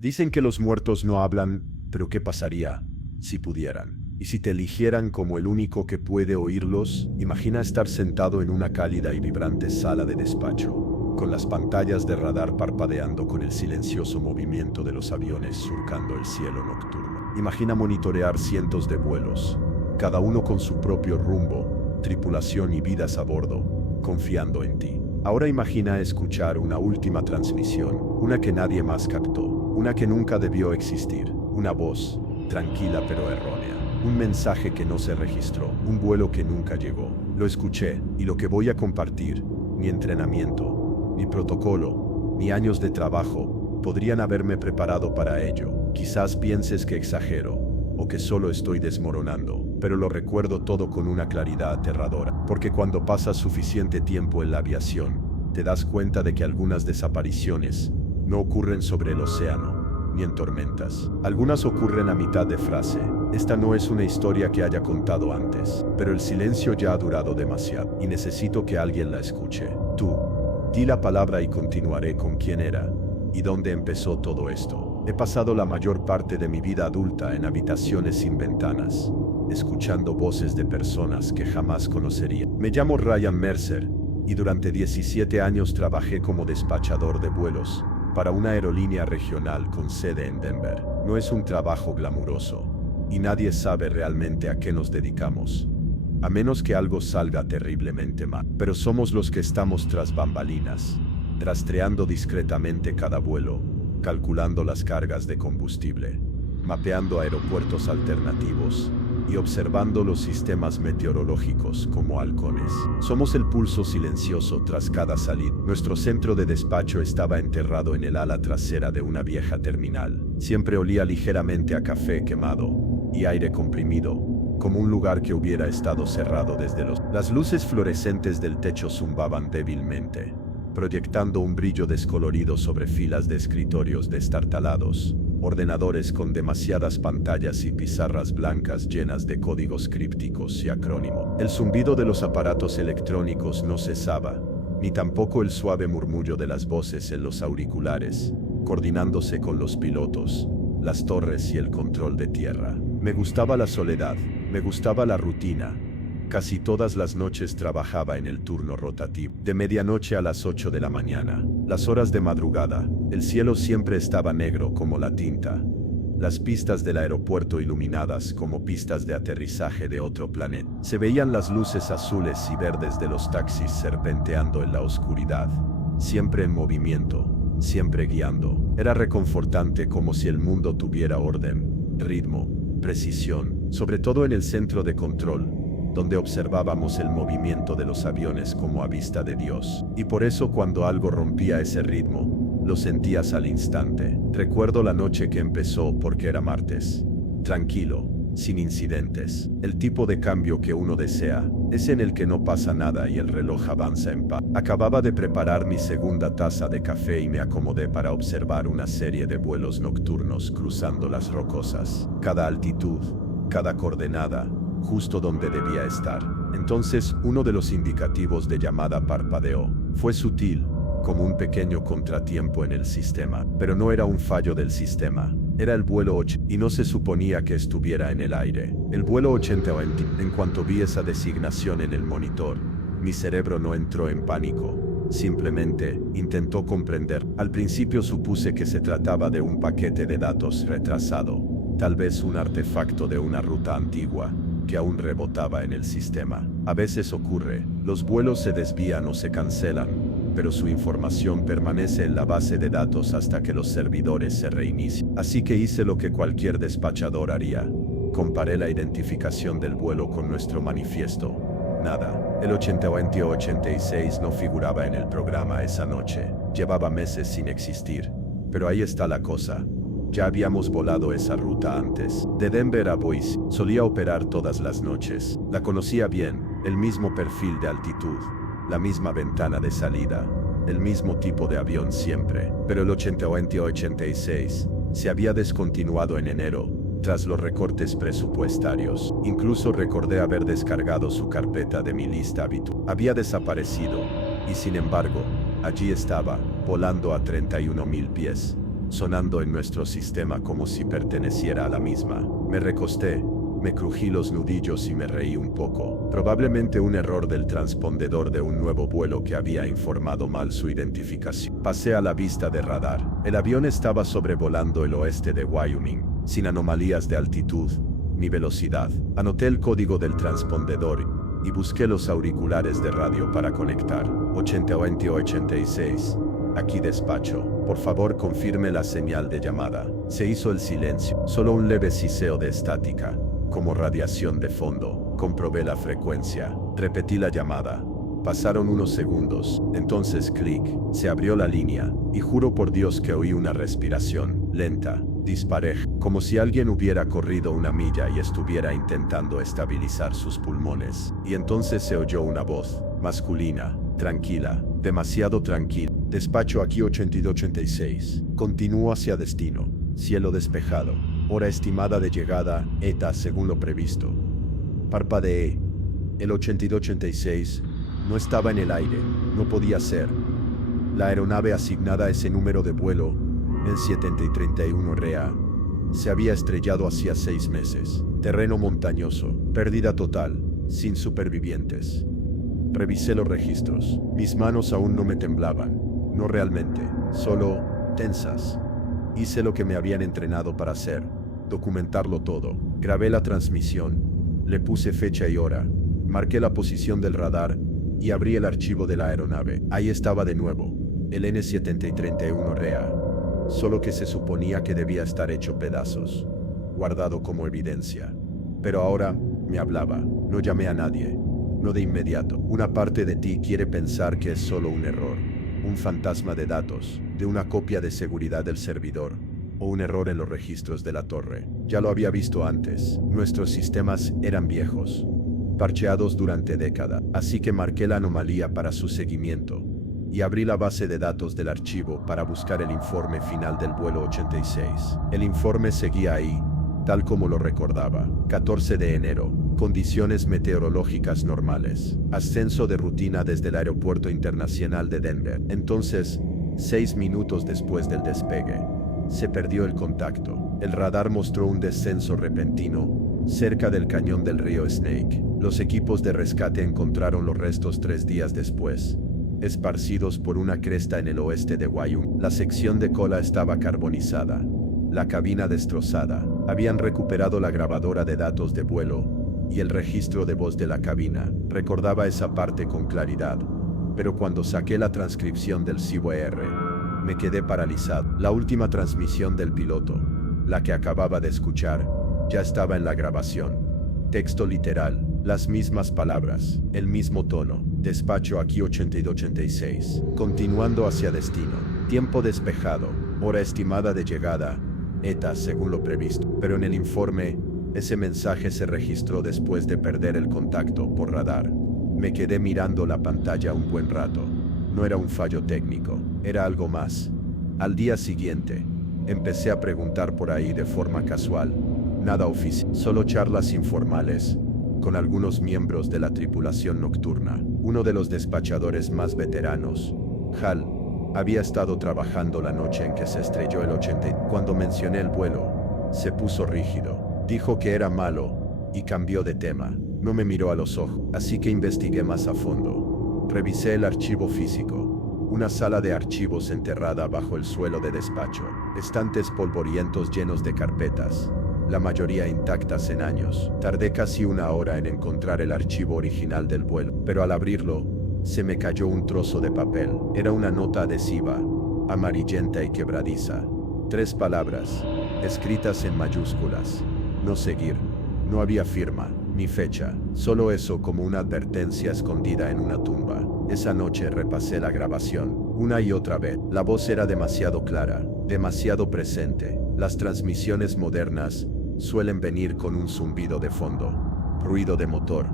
Dicen que los muertos no hablan, pero ¿qué pasaría si pudieran? Y si te eligieran como el único que puede oírlos, imagina estar sentado en una cálida y vibrante sala de despacho, con las pantallas de radar parpadeando con el silencioso movimiento de los aviones surcando el cielo nocturno. Imagina monitorear cientos de vuelos, cada uno con su propio rumbo, tripulación y vidas a bordo, confiando en ti. Ahora imagina escuchar una última transmisión, una que nadie más captó, una que nunca debió existir, una voz, tranquila pero errónea, un mensaje que no se registró, un vuelo que nunca llegó. Lo escuché, y lo que voy a compartir, mi entrenamiento, mi protocolo, ni años de trabajo, podrían haberme preparado para ello. Quizás pienses que exagero, o que solo estoy desmoronando, pero lo recuerdo todo con una claridad aterradora, porque cuando pasas suficiente tiempo en la aviación, te das cuenta de que algunas desapariciones no ocurren sobre el océano, ni en tormentas. Algunas ocurren a mitad de frase. Esta no es una historia que haya contado antes, pero el silencio ya ha durado demasiado, y necesito que alguien la escuche. Tú, di la palabra y continuaré con quién era, y dónde empezó todo esto. He pasado la mayor parte de mi vida adulta en habitaciones sin ventanas, escuchando voces de personas que jamás conocería. Me llamo Ryan Mercer, y durante 17 años trabajé como despachador de vuelos para una aerolínea regional con sede en Denver. No es un trabajo glamuroso, y nadie sabe realmente a qué nos dedicamos, a menos que algo salga terriblemente mal. Pero somos los que estamos tras bambalinas, rastreando discretamente cada vuelo, calculando las cargas de combustible, mapeando aeropuertos alternativos y observando los sistemas meteorológicos como halcones. Somos el pulso silencioso tras cada salida. Nuestro centro de despacho estaba enterrado en el ala trasera de una vieja terminal. Siempre olía ligeramente a café quemado y aire comprimido, como un lugar que hubiera estado cerrado desde los... Las luces fluorescentes del techo zumbaban débilmente, proyectando un brillo descolorido sobre filas de escritorios destartalados, ordenadores con demasiadas pantallas y pizarras blancas llenas de códigos crípticos y acrónimos. El zumbido de los aparatos electrónicos no cesaba, ni tampoco el suave murmullo de las voces en los auriculares, coordinándose con los pilotos, las torres y el control de tierra. Me gustaba la soledad, me gustaba la rutina. Casi todas las noches trabajaba en el turno rotativo, de medianoche a las 8 de la mañana. Las horas de madrugada, el cielo siempre estaba negro como la tinta. Las pistas del aeropuerto iluminadas como pistas de aterrizaje de otro planeta. Se veían las luces azules y verdes de los taxis serpenteando en la oscuridad, siempre en movimiento, siempre guiando. Era reconfortante, como si el mundo tuviera orden, ritmo, precisión, sobre todo en el centro de control, donde observábamos el movimiento de los aviones como a vista de Dios. Y por eso cuando algo rompía ese ritmo, lo sentías al instante. Recuerdo la noche que empezó porque era martes. Tranquilo, sin incidentes. El tipo de cambio que uno desea, ese en el que no pasa nada y el reloj avanza en paz. Acababa de preparar mi segunda taza de café y me acomodé para observar una serie de vuelos nocturnos cruzando las rocosas. Cada altitud, cada coordenada, justo donde debía estar. Entonces, uno de los indicativos de llamada parpadeó. Fue sutil, como un pequeño contratiempo en el sistema, pero no era un fallo del sistema. Era el vuelo 8, y no se suponía que estuviera en el aire. El vuelo 80. En cuanto vi esa designación en el monitor, mi cerebro no entró en pánico. Simplemente, intentó comprender. Al principio supuse que se trataba de un paquete de datos retrasado, tal vez un artefacto de una ruta antigua, que aún rebotaba en el sistema. A veces ocurre, los vuelos se desvían o se cancelan, pero su información permanece en la base de datos hasta que los servidores se reinician. Así que hice lo que cualquier despachador haría. Comparé la identificación del vuelo con nuestro manifiesto. Nada. El 80-86 no figuraba en el programa esa noche. Llevaba meses sin existir. Pero ahí está la cosa. Ya habíamos volado esa ruta antes. De Denver a Boise, solía operar todas las noches. La conocía bien, el mismo perfil de altitud, la misma ventana de salida, el mismo tipo de avión siempre. Pero el 80-86 se había descontinuado en enero, tras los recortes presupuestarios. Incluso recordé haber descargado su carpeta de mi lista habitual. Había desaparecido, y sin embargo, allí estaba, volando a 31.000 pies. sonando en nuestro sistema como si perteneciera a la misma. Me recosté, me crují los nudillos y me reí un poco. Probablemente un error del transpondedor de un nuevo vuelo que había informado mal su identificación. Pasé a la vista de radar. El avión estaba sobrevolando el oeste de Wyoming, sin anomalías de altitud ni velocidad. Anoté el código del transpondedor y busqué los auriculares de radio para conectar. 80-20-86. Aquí despacho. Por favor, confirme la señal de llamada. Se hizo el silencio. Solo un leve siseo de estática, como radiación de fondo. Comprobé la frecuencia. Repetí la llamada. Pasaron unos segundos. Entonces, clic. Se abrió la línea. Y juro por Dios que oí una respiración lenta. Disparé, como si alguien hubiera corrido una milla y estuviera intentando estabilizar sus pulmones. Y entonces se oyó una voz, masculina, tranquila, demasiado tranquila. Despacho aquí 8286. Continúo hacia destino. Cielo despejado. Hora estimada de llegada, ETA según lo previsto. Parpadeé. El 8286 no estaba en el aire, no podía ser. La aeronave asignada a ese número de vuelo, el 7031 REA, se había estrellado hacía 6 meses. Terreno montañoso, pérdida total, sin supervivientes. Revisé los registros. Mis manos aún no me temblaban. No realmente, solo tensas. Hice lo que me habían entrenado para hacer, documentarlo todo. Grabé la transmisión, le puse fecha y hora, marqué la posición del radar y abrí el archivo de la aeronave. Ahí estaba de nuevo, el N7031 REA. Solo que se suponía que debía estar hecho pedazos, guardado como evidencia. Pero ahora me hablaba. No llamé a nadie, no de inmediato. Una parte de ti quiere pensar que es solo un error, un fantasma de datos, de una copia de seguridad del servidor, o un error en los registros de la torre. Ya lo había visto antes. Nuestros sistemas eran viejos, parcheados durante décadas, así que marqué la anomalía para su seguimiento y abrí la base de datos del archivo para buscar el informe final del vuelo 86. El informe seguía ahí, tal como lo recordaba. 14 de enero. Condiciones meteorológicas normales. Ascenso de rutina desde el Aeropuerto Internacional de Denver. Entonces, 6 minutos después del despegue, se perdió el contacto. El radar mostró un descenso repentino cerca del cañón del río Snake. Los equipos de rescate encontraron los restos 3 días después, esparcidos por una cresta en el oeste de Wyoming. La sección de cola estaba carbonizada, la cabina destrozada. Habían recuperado la grabadora de datos de vuelo y el registro de voz de la cabina. Recordaba esa parte con claridad, pero cuando saqué la transcripción del CVR, me quedé paralizado. La última transmisión del piloto, la que acababa de escuchar, ya estaba en la grabación. Texto literal, las mismas palabras, el mismo tono. Despacho aquí 8286. Continuando hacia destino. Tiempo despejado. Hora estimada de llegada, ETA según lo previsto. Pero en el informe, ese mensaje se registró después de perder el contacto por radar. Me quedé mirando la pantalla un buen rato. No era un fallo técnico, era algo más. Al día siguiente, empecé a preguntar por ahí de forma casual. Nada oficial, solo charlas informales con algunos miembros de la tripulación nocturna. Uno de los despachadores más veteranos, Hal, había estado trabajando la noche en que se estrelló el 80. Cuando mencioné el vuelo, se puso rígido. Dijo que era malo y cambió de tema. No me miró a los ojos, así que investigué más a fondo. Revisé el archivo físico. Una sala de archivos enterrada bajo el suelo de despacho. Estantes polvorientos llenos de carpetas, la mayoría intactas en años. Tardé casi 1 hora en encontrar el archivo original del vuelo, pero al abrirlo, se me cayó un trozo de papel. Era una nota adhesiva, amarillenta y quebradiza. 3 palabras, escritas en mayúsculas. No seguir. No había firma, ni fecha, solo eso como una advertencia escondida en una tumba. Esa noche repasé la grabación, una y otra vez. La voz era demasiado clara, demasiado presente. Las transmisiones modernas suelen venir con un zumbido de fondo, ruido de motor,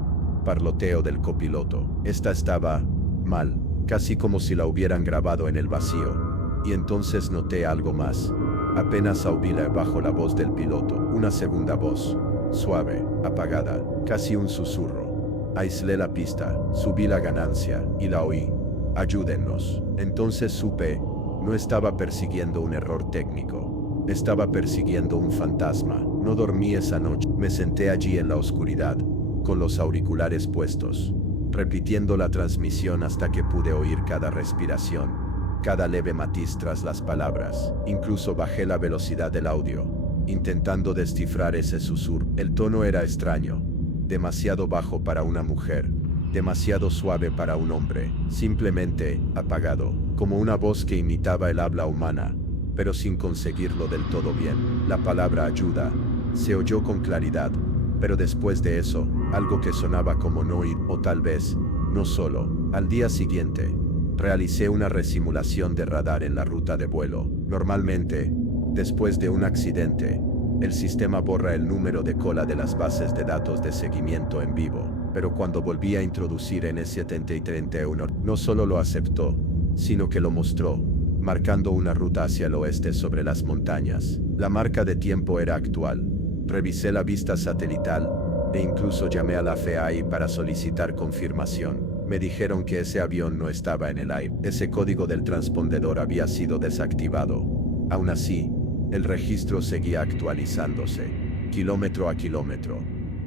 parloteo del copiloto. Esta estaba mal, casi como si la hubieran grabado en el vacío. Y entonces noté algo más. Apenas oí bajo la voz del piloto, una segunda voz, suave, apagada, casi un susurro. Aislé la pista, subí la ganancia y la oí. Ayúdennos. Entonces supe, No estaba persiguiendo un error técnico. Estaba persiguiendo un fantasma. No dormí esa noche. Me senté allí en la oscuridad, con los auriculares puestos, repitiendo la transmisión hasta que pude oír cada respiración, cada leve matiz tras las palabras. Incluso bajé la velocidad del audio, intentando descifrar ese susurro. El tono era extraño, demasiado bajo para una mujer, demasiado suave para un hombre, simplemente apagado, como una voz que imitaba el habla humana, pero sin conseguirlo del todo bien. La palabra ayuda se oyó con claridad, pero después de eso, algo que sonaba como no ir, o tal vez, no solo. Al día siguiente, realicé una resimulación de radar en la ruta de vuelo. Normalmente, después de un accidente, el sistema borra el número de cola de las bases de datos de seguimiento en vivo, pero cuando volví a introducir N7031, no solo lo aceptó, sino que lo mostró, marcando una ruta hacia el oeste sobre las montañas. La marca de tiempo era actual. Revisé la vista satelital e incluso llamé a la FAI para solicitar confirmación. Me dijeron que ese avión no estaba en el aire. Ese código del transpondedor había sido desactivado. Aún así, el registro seguía actualizándose, kilómetro a kilómetro.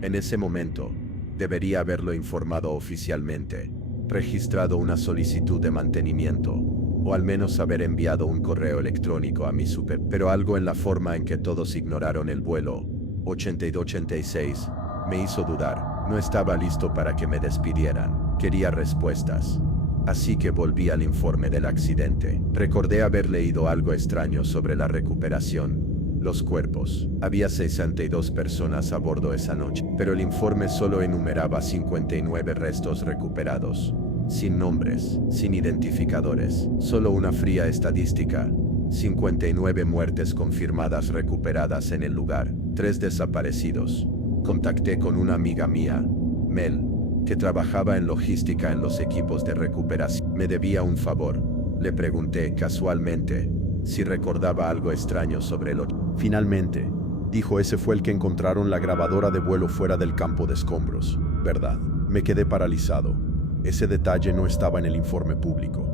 En ese momento, debería haberlo informado oficialmente, registrado una solicitud de mantenimiento, o al menos haber enviado un correo electrónico a mi super. Pero algo en la forma en que todos ignoraron el vuelo 8286 me hizo dudar. No estaba listo para que me despidieran. Quería respuestas. Así que volví al informe del accidente. Recordé haber leído algo extraño sobre la recuperación. Los cuerpos. Había 62 personas a bordo esa noche, pero el informe solo enumeraba 59 restos recuperados. Sin nombres, sin identificadores, solo una fría estadística. 59 muertes confirmadas recuperadas en el lugar, 3 desaparecidos. Contacté con una amiga mía, Mel, que trabajaba en logística en los equipos de recuperación. Me debía un favor. Le pregunté casualmente si recordaba algo extraño sobre lo... Finalmente, dijo, ese fue el que encontraron la grabadora de vuelo fuera del campo de escombros, ¿verdad? Me quedé paralizado. Ese detalle no estaba en el informe público.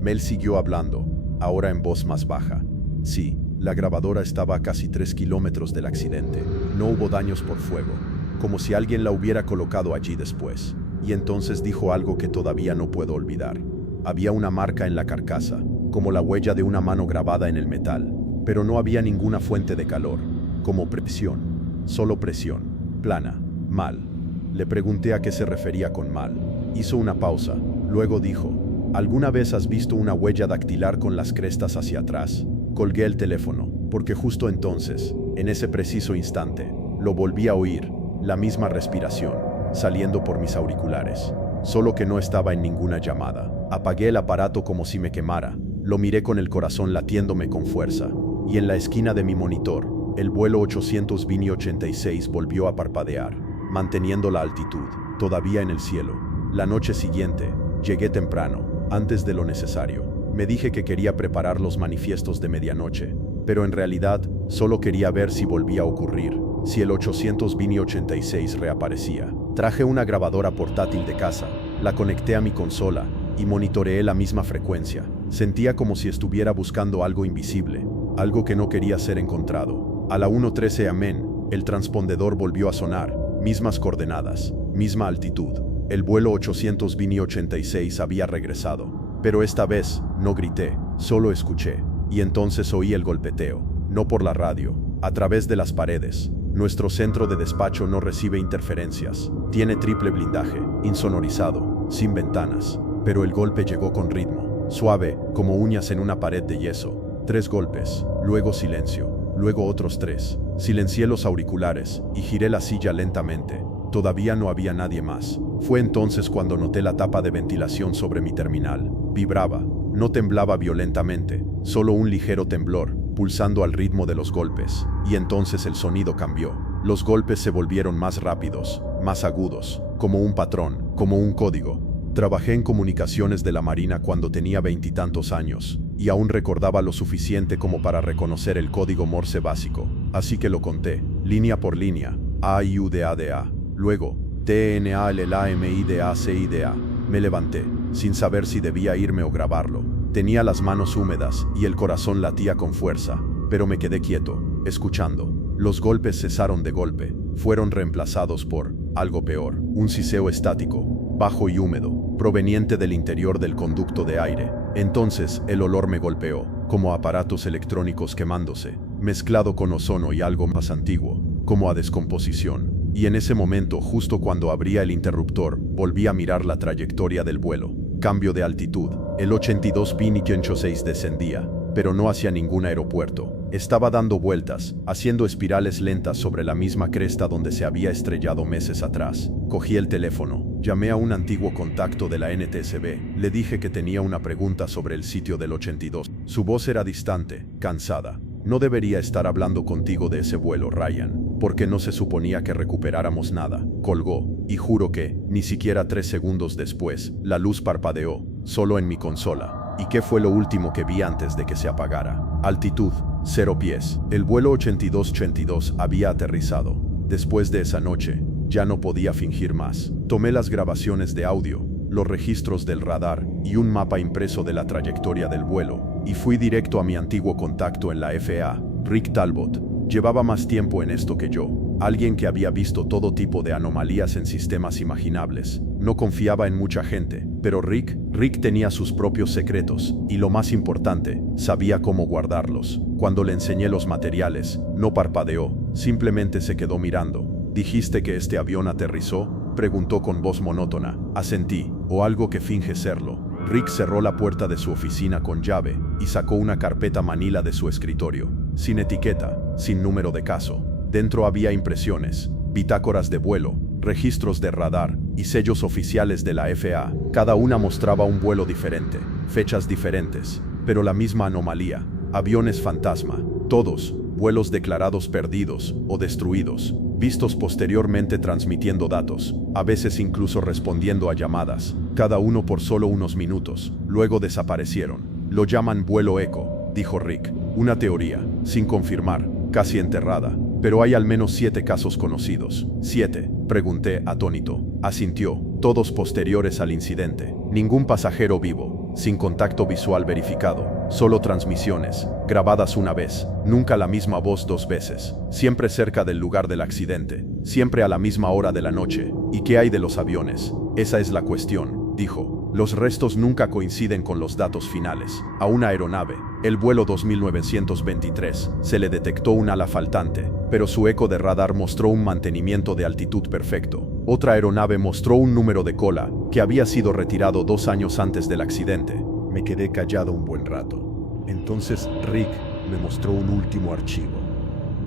Mel siguió hablando, ahora en voz más baja. Sí, la grabadora estaba a casi 3 kilómetros del accidente. No hubo daños por fuego, como si alguien la hubiera colocado allí después. Y entonces dijo algo que todavía no puedo olvidar. Había una marca en la carcasa, como la huella de una mano grabada en el metal, pero no había ninguna fuente de calor, como presión, solo presión, plana, mal. Le pregunté a qué se refería con mal. Hizo una pausa, luego dijo, ¿alguna vez has visto una huella dactilar con las crestas hacia atrás? Colgué el teléfono, porque justo entonces, en ese preciso instante, lo volví a oír, la misma respiración, saliendo por mis auriculares, solo que no estaba en ninguna llamada. Apagué el aparato como si me quemara, lo miré con el corazón latiéndome con fuerza, y en la esquina de mi monitor, el vuelo 800 Vini 86 volvió a parpadear, manteniendo la altitud, todavía en el cielo. La noche siguiente, llegué temprano, antes de lo necesario. Me dije que quería preparar los manifiestos de medianoche, pero en realidad solo quería ver si volvía a ocurrir, si el 800 Vini 86 reaparecía. Traje una grabadora portátil de casa, la conecté a mi consola y monitoreé la misma frecuencia. Sentía como si estuviera buscando algo invisible, algo que no quería ser encontrado. A la 1:13 am, el transpondedor volvió a sonar, mismas coordenadas, misma altitud. El vuelo 800 Vini 86 había regresado, pero esta vez no grité, solo escuché, y entonces oí el golpeteo, no por la radio, a través de las paredes. Nuestro centro de despacho no recibe interferencias, tiene triple blindaje, insonorizado, sin ventanas, pero el golpe llegó con ritmo, suave, como uñas en una pared de yeso. 3 golpes, luego silencio, luego otros 3. Silencié los auriculares y giré la silla lentamente. Todavía no había nadie más. Fue entonces cuando noté la tapa de ventilación sobre mi terminal. Vibraba, no temblaba violentamente, solo un ligero temblor, pulsando al ritmo de los golpes. Y entonces el sonido cambió. Los golpes se volvieron más rápidos, más agudos, como un patrón, como un código. Trabajé en comunicaciones de la Marina cuando tenía 20 y tantos años, y aún recordaba lo suficiente como para reconocer el código Morse básico. Así que lo conté, línea por línea, A, I, U, D, A, D, A. Luego, T, N, A, L, L, A, M, I, D, A, C, I, D, A. Me levanté, sin saber si debía irme o grabarlo. Tenía las manos húmedas y el corazón latía con fuerza, pero me quedé quieto, escuchando. Los golpes cesaron de golpe, fueron reemplazados por algo peor, un siseo estático, bajo y húmedo, proveniente del interior del conducto de aire. Entonces el olor me golpeó, como aparatos electrónicos quemándose, mezclado con ozono y algo más antiguo, como a descomposición. Y en ese momento, justo cuando abría el interruptor, volví a mirar la trayectoria del vuelo. Cambio de altitud. El 82 P-106 descendía, pero no hacia ningún aeropuerto. Estaba dando vueltas, haciendo espirales lentas sobre la misma cresta donde se había estrellado meses atrás. Cogí el teléfono, llamé a un antiguo contacto de la NTSB, le dije que tenía una pregunta sobre el sitio del 82. Su voz era distante, cansada. No debería estar hablando contigo de ese vuelo, Ryan, porque no se suponía que recuperáramos nada. Colgó, y juro que, ni siquiera 3 segundos después, la luz parpadeó, solo en mi consola. ¿Y qué fue lo último que vi antes de que se apagara? Altitud, 0 pies. El vuelo 8282 había aterrizado. Después de esa noche, ya no podía fingir más. Tomé las grabaciones de audio, los registros del radar y un mapa impreso de la trayectoria del vuelo, y fui directo a mi antiguo contacto en la FAA, Rick Talbot. Llevaba más tiempo en esto que yo, alguien que había visto todo tipo de anomalías en sistemas imaginables. No confiaba en mucha gente, pero Rick tenía sus propios secretos, y lo más importante, sabía cómo guardarlos. Cuando le enseñé los materiales, no parpadeó, simplemente se quedó mirando. ¿Dijiste que este avión aterrizó?, preguntó con voz monótona. Asentí, o algo que finge serlo. Rick cerró la puerta de su oficina con llave y sacó una carpeta manila de su escritorio, sin etiqueta, sin número de caso. Dentro había impresiones, bitácoras de vuelo, registros de radar y sellos oficiales de la FAA. Cada una mostraba un vuelo diferente, fechas diferentes, pero la misma anomalía, aviones fantasma, todos vuelos declarados perdidos o destruidos, vistos posteriormente transmitiendo datos, a veces incluso respondiendo a llamadas, cada uno por solo unos minutos, luego desaparecieron. Lo llaman vuelo eco, dijo Rick, una teoría, sin confirmar, casi enterrada, pero hay al menos 7 casos conocidos. ¿7? Pregunté atónito. Asintió, todos posteriores al incidente. Ningún pasajero vivo, sin contacto visual verificado, solo transmisiones, grabadas una vez, nunca la misma voz 2 veces, siempre cerca del lugar del accidente, siempre a la misma hora de la noche. ¿Y qué hay de los aviones? Esa es la cuestión, dijo. Los restos nunca coinciden con los datos finales. A una aeronave, el vuelo 2923, se le detectó un ala faltante, pero su eco de radar mostró un mantenimiento de altitud perfecto. Otra aeronave mostró un número de cola, que había sido retirado 2 años antes del accidente. Me quedé callado un buen rato. Entonces Rick me mostró un último archivo,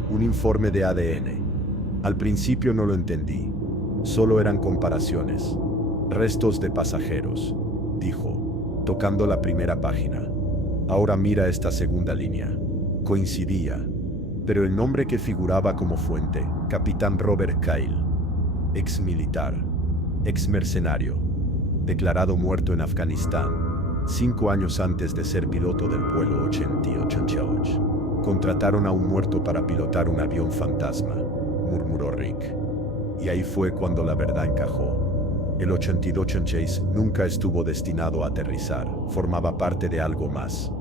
un informe de ADN. Al principio no lo entendí, solo eran comparaciones. Restos de pasajeros, dijo, tocando la primera página. Ahora mira esta segunda línea. Coincidía, pero el nombre que figuraba como fuente, Capitán Robert Kyle, ex militar, ex mercenario, declarado muerto en Afganistán, 5 años antes de ser piloto del vuelo 8088. Contrataron a un muerto para pilotar un avión fantasma, murmuró Rick. Y ahí fue cuando la verdad encajó. El 8286 nunca estuvo destinado a aterrizar, formaba parte de algo más.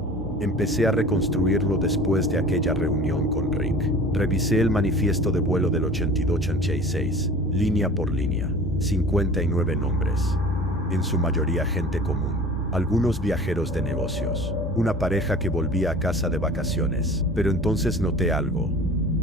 Empecé a reconstruirlo después de aquella reunión con Rick. Revisé el manifiesto de vuelo del 8286, línea por línea, 59 nombres, en su mayoría gente común, algunos viajeros de negocios, una pareja que volvía a casa de vacaciones. Pero entonces noté algo.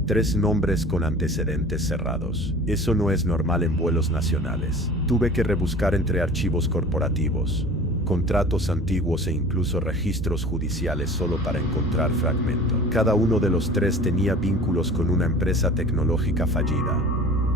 3 nombres con antecedentes cerrados. Eso no es normal en vuelos nacionales. Tuve que rebuscar entre archivos corporativos, contratos antiguos e incluso registros judiciales solo para encontrar fragmentos. Cada uno de los 3 tenía vínculos con una empresa tecnológica fallida,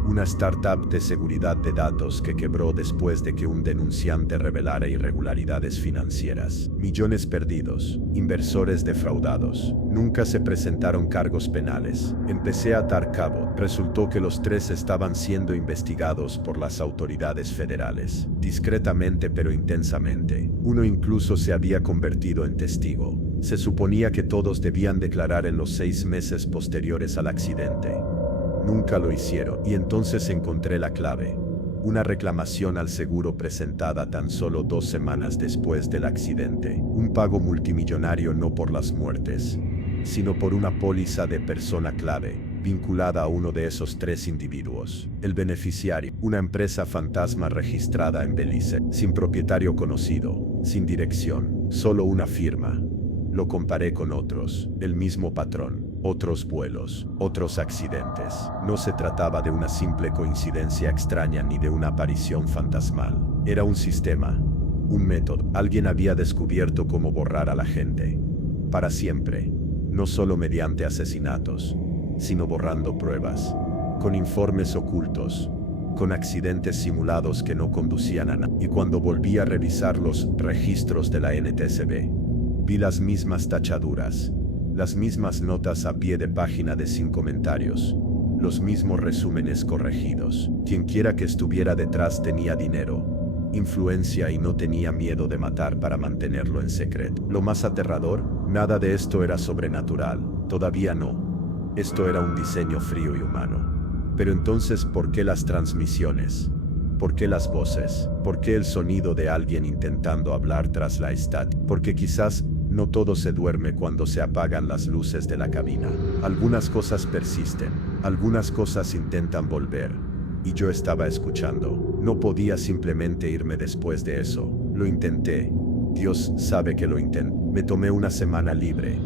una startup de seguridad de datos que quebró después de que un denunciante revelara irregularidades financieras. Millones perdidos, inversores defraudados. Nunca se presentaron cargos penales. Empecé a atar cabo. Resultó que los 3 estaban siendo investigados por las autoridades federales, discretamente pero intensamente. Uno incluso se había convertido en testigo. Se suponía que todos debían declarar en los 6 meses posteriores al accidente. Nunca lo hicieron, y entonces encontré la clave. Una reclamación al seguro presentada tan solo 2 semanas después del accidente. Un pago multimillonario no por las muertes, sino por una póliza de persona clave, vinculada a uno de esos 3 individuos. El beneficiario, una empresa fantasma registrada en Belice, sin propietario conocido, sin dirección, solo una firma. Lo comparé con otros, el mismo patrón, otros vuelos, otros accidentes. No se trataba de una simple coincidencia extraña ni de una aparición fantasmal. Era un sistema, un método. Alguien había descubierto cómo borrar a la gente. Para siempre. No solo mediante asesinatos, sino borrando pruebas, con informes ocultos, con accidentes simulados que no conducían a nada. Y cuando volví a revisar los registros de la NTSB, vi las mismas tachaduras, las mismas notas a pie de página de sin comentarios, los mismos resúmenes corregidos. Quienquiera que estuviera detrás tenía dinero, influencia y no tenía miedo de matar para mantenerlo en secreto. Lo más aterrador, nada de esto era sobrenatural, todavía no. Esto era un diseño frío y humano. Pero entonces, ¿por qué las transmisiones? ¿Por qué las voces? ¿Por qué el sonido de alguien intentando hablar tras la estática? Porque quizás no todo se duerme cuando se apagan las luces de la cabina. Algunas cosas persisten, algunas cosas intentan volver. Y yo estaba escuchando. No podía simplemente irme después de eso. Lo intenté. Dios sabe que lo intenté. Me tomé una semana libre.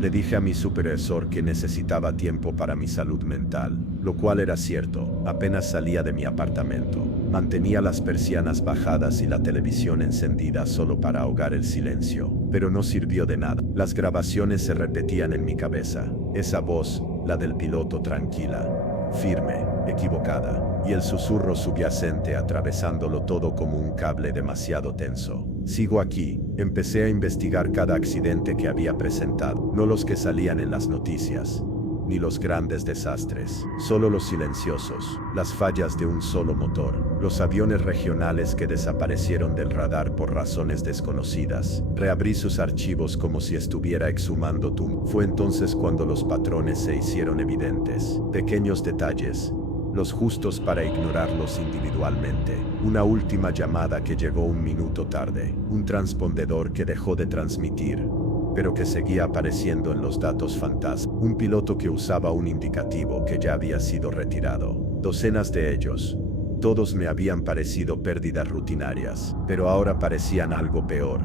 Le dije a mi supervisor que necesitaba tiempo para mi salud mental, lo cual era cierto. Apenas salía de mi apartamento. Mantenía las persianas bajadas y la televisión encendida solo para ahogar el silencio. Pero no sirvió de nada. Las grabaciones se repetían en mi cabeza. Esa voz, la del piloto tranquila, firme, equivocada, y el susurro subyacente atravesándolo todo como un cable demasiado tenso. Sigo aquí. Empecé a investigar cada accidente que había presentado, no los que salían en las noticias, ni los grandes desastres, solo los silenciosos, las fallas de un solo motor, los aviones regionales que desaparecieron del radar por razones desconocidas. Reabrí sus archivos como si estuviera exhumando tumbas. Fue entonces cuando los patrones se hicieron evidentes, pequeños detalles, los justos para ignorarlos individualmente. Una última llamada que llegó 1 minuto tarde, un transpondedor que dejó de transmitir, pero que seguía apareciendo en los datos fantasma. Un piloto que usaba un indicativo que ya había sido retirado. Docenas de ellos. Todos me habían parecido pérdidas rutinarias, pero ahora parecían algo peor.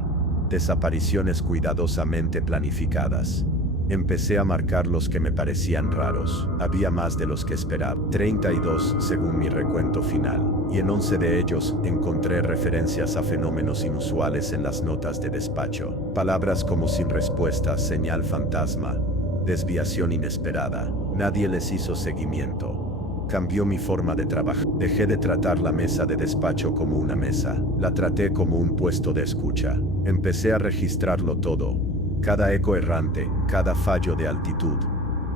Desapariciones cuidadosamente planificadas. Empecé a marcar los que me parecían raros. Había más de los que esperaba. 32 según mi recuento final. Y en 11 de ellos encontré referencias a fenómenos inusuales en las notas de despacho. Palabras como sin respuesta, señal fantasma, desviación inesperada. Nadie les hizo seguimiento. Cambió mi forma de trabajar. Dejé de tratar la mesa de despacho como una mesa. La traté como un puesto de escucha. Empecé a registrarlo todo. Cada eco errante, cada fallo de altitud,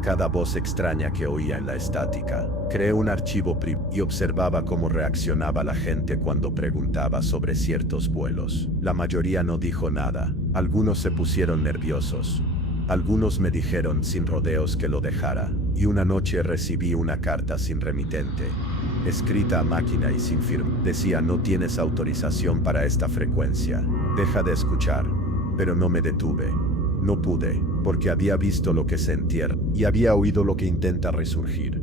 cada voz extraña que oía en la estática. Creé un archivo privado y observaba cómo reaccionaba la gente cuando preguntaba sobre ciertos vuelos. La mayoría no dijo nada. Algunos se pusieron nerviosos. Algunos me dijeron sin rodeos que lo dejara. Y una noche recibí una carta sin remitente, escrita a máquina y sin firma. Decía: no tienes autorización para esta frecuencia. Deja de escuchar. Pero no me detuve. No pude, porque había visto lo que se entierra y había oído lo que intenta resurgir.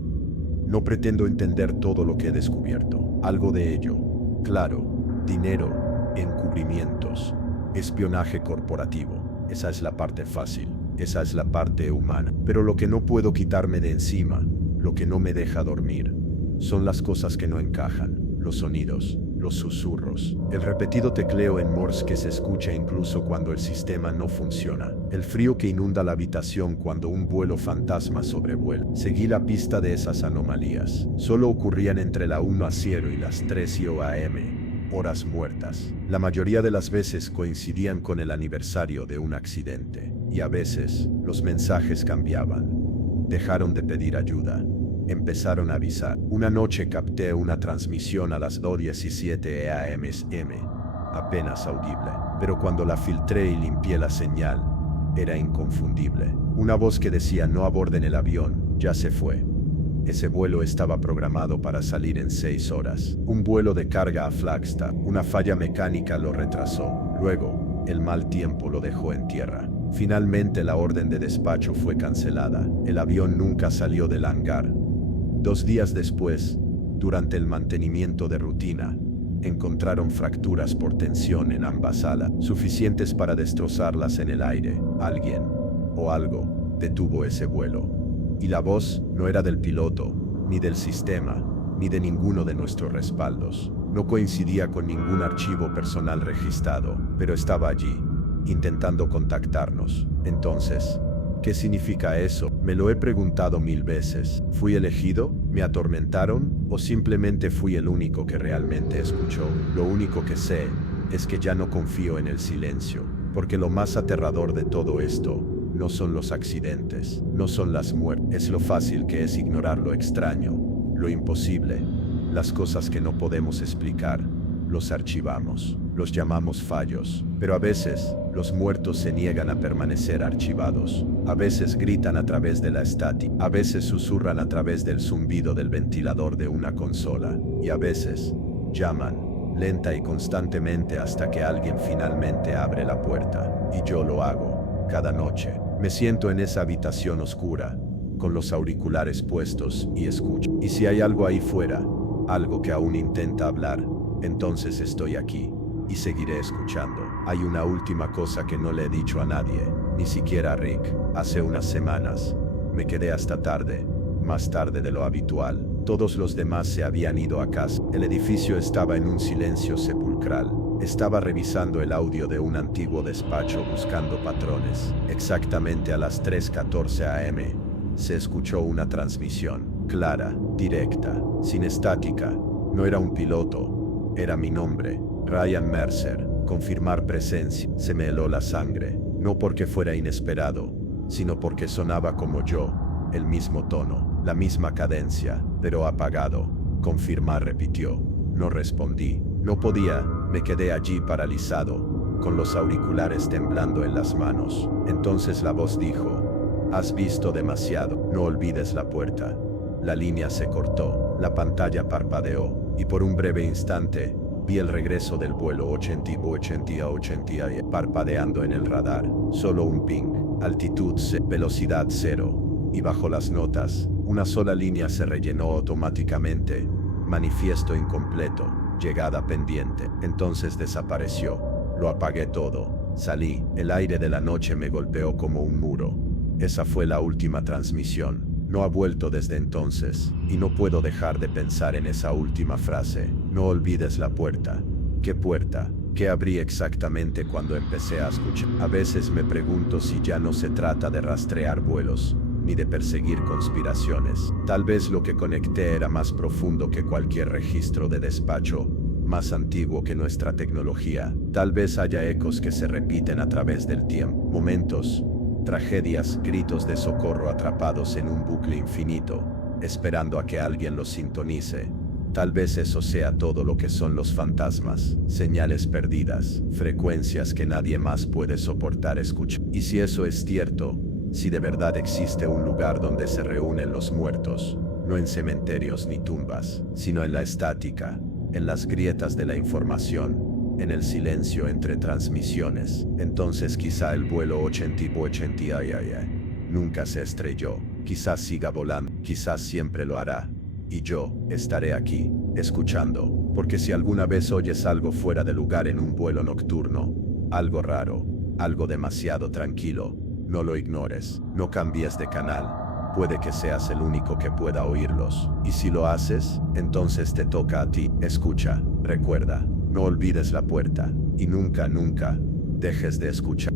No pretendo entender todo lo que he descubierto. Algo de ello, claro, dinero, encubrimientos, espionaje corporativo. Esa es la parte fácil, esa es la parte humana. Pero lo que no puedo quitarme de encima, lo que no me deja dormir, son las cosas que no encajan, los sonidos, los susurros, el repetido tecleo en Morse que se escucha incluso cuando el sistema no funciona, el frío que inunda la habitación cuando un vuelo fantasma sobrevuela. Seguí la pista de esas anomalías. Solo ocurrían entre la 1:00 y las 3 AM, horas muertas. La mayoría de las veces coincidían con el aniversario de un accidente, y a veces los mensajes cambiaban. Dejaron de pedir ayuda. Empezaron a avisar. Una noche capté una transmisión a las 2:17 AM, apenas audible, pero cuando la filtré y limpié la señal, era inconfundible. Una voz que decía: no aborden el avión, ya se fue. Ese vuelo estaba programado para salir en 6 horas. Un vuelo de carga a Flagstaff. Una falla mecánica lo retrasó. Luego, el mal tiempo lo dejó en tierra. Finalmente la orden de despacho fue cancelada. El avión nunca salió del hangar. 2 días después, durante el mantenimiento de rutina, encontraron fracturas por tensión en ambas alas, suficientes para destrozarlas en el aire. Alguien, o algo, detuvo ese vuelo. Y la voz no era del piloto, ni del sistema, ni de ninguno de nuestros respaldos. No coincidía con ningún archivo personal registrado, pero estaba allí, intentando contactarnos. Entonces, ¿qué significa eso? Me lo he preguntado 1000 veces. ¿Fui elegido? ¿Me atormentaron? ¿O simplemente fui el único que realmente escuchó? Lo único que sé es que ya no confío en el silencio, porque lo más aterrador de todo esto no son los accidentes, no son las muertes. Es lo fácil que es ignorar lo extraño, lo imposible, las cosas que no podemos explicar. Los archivamos, los llamamos fallos, pero a veces los muertos se niegan a permanecer archivados. A veces gritan a través de la estática, a veces susurran a través del zumbido del ventilador de una consola, y a veces llaman lenta y constantemente hasta que alguien finalmente abre la puerta. Y yo lo hago cada noche. Me siento en esa habitación oscura, con los auriculares puestos, y escucho. Y si hay algo ahí fuera, algo que aún intenta hablar, entonces estoy aquí, y seguiré escuchando. Hay una última cosa que no le he dicho a nadie, ni siquiera a Rick. Hace unas semanas, me quedé hasta tarde, más tarde de lo habitual. Todos los demás se habían ido a casa. El edificio estaba en un silencio sepulcral. Estaba revisando el audio de un antiguo despacho buscando patrones. Exactamente a las 3:14 am, se escuchó una transmisión, clara, directa, sin estática. No era un piloto, era mi nombre, Ryan Mercer. Confirmar presencia. Se me heló la sangre, no porque fuera inesperado, sino porque sonaba como yo, el mismo tono, la misma cadencia, pero apagado. Confirmar, repitió. No respondí. No podía, me quedé allí paralizado, con los auriculares temblando en las manos. Entonces la voz dijo: has visto demasiado, no olvides la puerta. La línea se cortó, la pantalla parpadeó, y por un breve instante, vi el regreso del vuelo 80 parpadeando en el radar. Solo un ping, altitud velocidad 0, y bajo las notas, una sola línea se rellenó automáticamente. Manifiesto incompleto, llegada pendiente. Entonces desapareció. Lo apagué todo. Salí. El aire de la noche me golpeó como un muro. Esa fue la última transmisión. No ha vuelto desde entonces, y no puedo dejar de pensar en esa última frase. No olvides la puerta. ¿Qué puerta? ¿Qué abrí exactamente cuando empecé a escuchar? A veces me pregunto si ya no se trata de rastrear vuelos, ni de perseguir conspiraciones. Tal vez lo que conecté era más profundo que cualquier registro de despacho, más antiguo que nuestra tecnología. Tal vez haya ecos que se repiten a través del tiempo. Momentos, tragedias, gritos de socorro atrapados en un bucle infinito, esperando a que alguien los sintonice. Tal vez eso sea todo lo que son los fantasmas, señales perdidas, frecuencias que nadie más puede soportar escuchar. Y si eso es cierto, si de verdad existe un lugar donde se reúnen los muertos, no en cementerios ni tumbas, sino en la estática, en las grietas de la información, en el silencio entre transmisiones, entonces quizá el vuelo 80 nunca se estrelló, quizás siga volando, quizás siempre lo hará. Y yo estaré aquí, escuchando, porque si alguna vez oyes algo fuera de lugar en un vuelo nocturno, algo raro, algo demasiado tranquilo, no lo ignores, no cambies de canal. Puede que seas el único que pueda oírlos. Y si lo haces, entonces te toca a ti. Escucha, recuerda, no olvides la puerta, y nunca, nunca, dejes de escuchar.